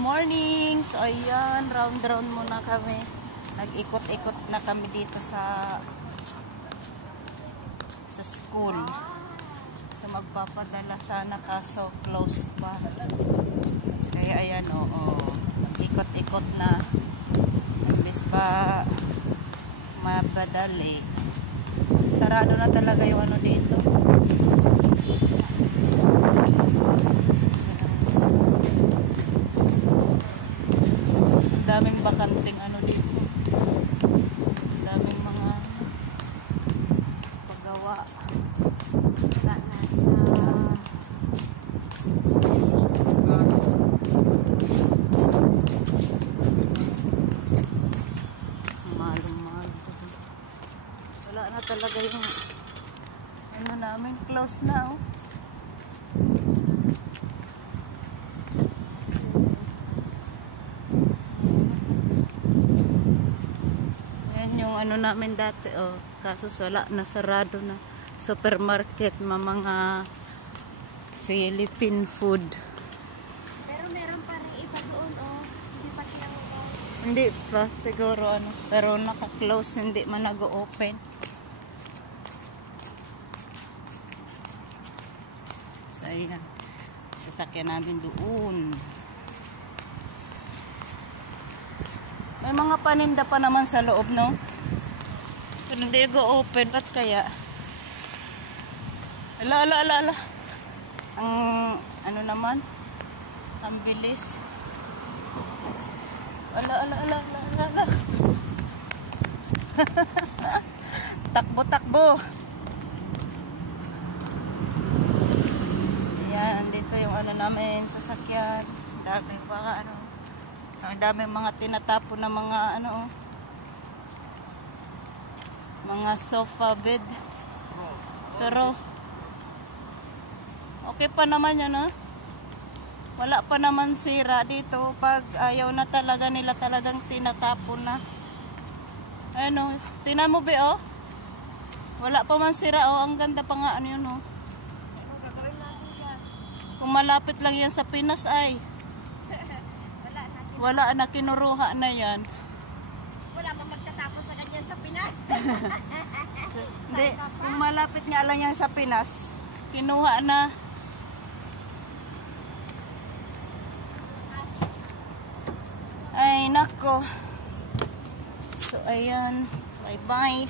morning! So ayan, round muna kami. Nag-ikot-ikot na kami dito sa school. So magpapadala sana kaso close pa. Kaya ayan, ikot-ikot na. Imbis pa mabadali. Sarado na talaga yung ano dito. Daming bakanting ano dito. Daming mga paggawa. Mahal. Wala na talaga yung ano namin, close na yung ano namin dati, kaso wala na, sarado na. Supermarket, mga Philippine food. Pero meron pa rin iba doon, hindi pa siya Hindi pa, siguro pero naka-close, hindi man nag-open. So ayan, sasakyan namin doon. May mga paninda pa naman sa loob, no? Pero hindi go-open. Ba't kaya? Ala. Ang ano naman? Ang bilis. Ala. Takbo. Ayan, dito yung ano namin, sasakyan. Dami pa ang dami mga tinatapon na mga mga sofa bed. Pero okay pa naman yan, wala pa naman sira dito. Pag ayaw na talaga nila, talagang tinatapon na. Tinan mo ba, wala pa man sira, ang ganda pa nga yun, Kung malapit lang yan sa Pinas ay wala na, kinuruha na yan. Wala pa magtatapos sa kanyan sa Pinas. Hindi, kung malapit nga lang yan sa Pinas, kinuha na. Ay, nako. So, ayan. Bye-bye.